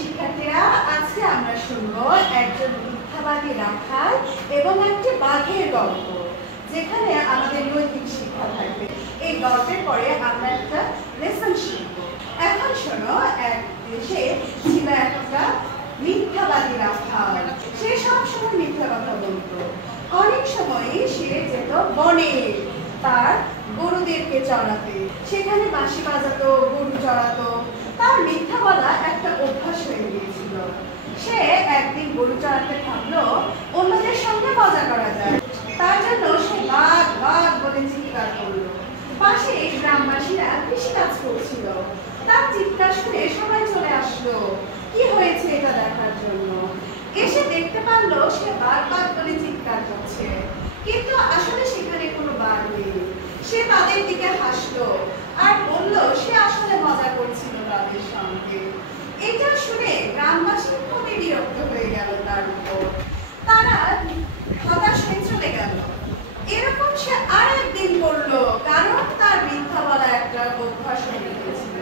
শিক্ষার্থীরা, আজকে আমরা শুনবো একজন মিথ্যাবাদী রাখাল এবং একটি বাঘের গল্প, যেখানে আমাদের নৈতিক শিক্ষা থাকবে। এই গল্পের পরে আমরা একটা লেসন শিখব। এখন শোনো, এক দেশে ছিল একটা মিথ্যাবাদী রাখাল। সে সব সময় মিথ্যা কথা বলতো। অনেক সময়ই সে যেত বনে তার গরুদেরকে চড়াতে, সেখানে বাঁশি বাজাতো, গরু চড়াতো। তার মিথ্যা বলা একটা অভ্যাস হয়ে গিয়েছিল। সে একদিন গরু চড়াতে ভাবলো অন্যদের সঙ্গে মজা করা যায়, তার জন্য সে বাঘ বাঘ বলে চিৎকার করলো। পাশে গ্রামবাসীরা কৃষি কাজ করছিল। তার চিৎকার শুনে সবাই চলে আসলো কি হয়েছে এটা দেখার জন্য। এসে দেখতে পারলো সে বাঘ বাঘ বলে চিৎকার করছে, কিন্তু আসলে সেখানে কোনো বাঘ নেই। সে তাদের দিকে হাসলো আর বলল সে আসলে মজা করছিল তাদের সঙ্গে। এটা শুনে গ্রামবাসী খুবই বিরক্ত হয়ে গেল তার উপর। তারা হতাশ হয়ে চলে গেল। এরকম সে আর একদিন করলো, কারণ তার মিথ্যা বলা একটা অভ্যাস হয়ে গিয়েছিল।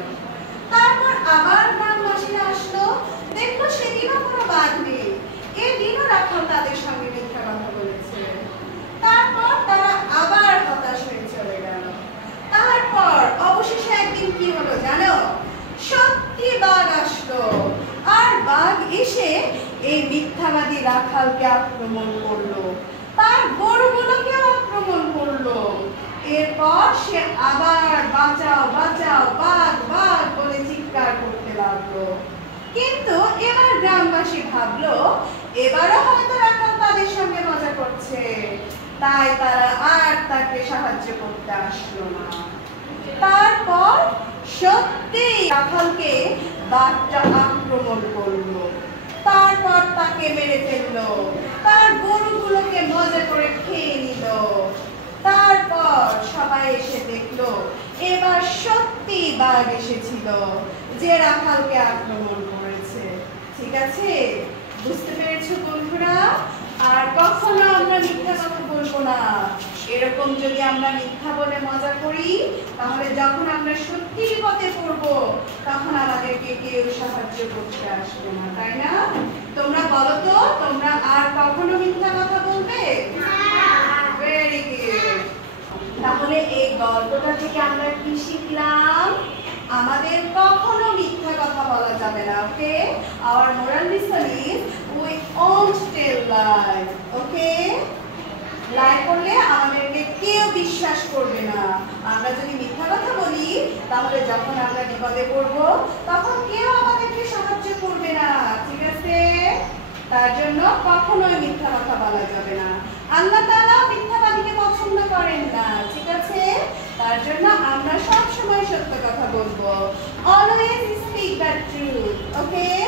তারপর আবার গ্রামবাসীরা আসলো, দেখলো সেদিনও কোনো বাঘ নেই। এদিনও রাখাল তাদের সঙ্গে মিথ্যা কথা বলেছে। তারপর তারা আবার হতাশ হয়ে চলে গেল। তারপর অবশেষে একদিন কি হলো জানো? সত্যি বাঘ আসলো, আর বাঘ এসে এই মিথ্যাবাদী রাখালকে আক্রমণ করলো, তার গরুগুলোকে আক্রমণ করলো। এরপর সে আবার বাঁচাও বাঁচাও বাঘ বাঘ বলে চিৎকার করতে লাগলো। কিন্তু এবার গ্রামবাসী ভাবলো এবারও হয়তো রাখাল তাদের সঙ্গে মজা করছে, তাই তারা আর তাকে সাহায্য করতে আসলো না। তারপর সত্যি রাখালকে বাঘটা আক্রমণ করলো, তারপর তাকে মেরে ফেললো, তার গরুগুলোকে মজা করে খেয়ে নিল। তারপর সবাই এসে দেখলো এবার সত্যি বাঘ এসেছিল যে রাখালকে আক্রমণ করেছে। ঠিক আছে, বুঝতে পেরেছো বন্ধুরা? আর কখনো আমরা মিথ্যা কথা বলবো না। এরকম যদি আমরা মিথ্যা বলে মজা করি, তাহলে যখন আমরা সত্যি বিপদে পড়বো তখন আমাদেরকে কেউ সাহায্য করতে আসবে না, তাই না? তোমরা বলো তো, তোমরা আর কখনো মিথ্যা কথা বলবে? Very good. তাহলে এই গল্পটা থেকে আমরা কি শিখলাম? আমাদের কখনো মিথ্যা কথা বলা যাবে না। ওকে, our moral lesson is we won't tell lies. ওকে, লাই করলে আমাদেরকে কেউ বিশ্বাস করবে না। আমরা যদি মিথ্যা কথা বলি, তাহলে যখন আমরা বিপদে পড়বো তখন কেউ আমাদেরকে সাহায্য করবে না। ঠিক আছে, তার জন্য কখনোই মিথ্যা কথা বলা যাবে না। আল্লাহ তাআলা মিথ্যাবাদীকে পছন্দ করেন না। ঠিক আছে, তার জন্য আমরা সব সময় সত্য কথা বলবো। Always speak the truth. Okay?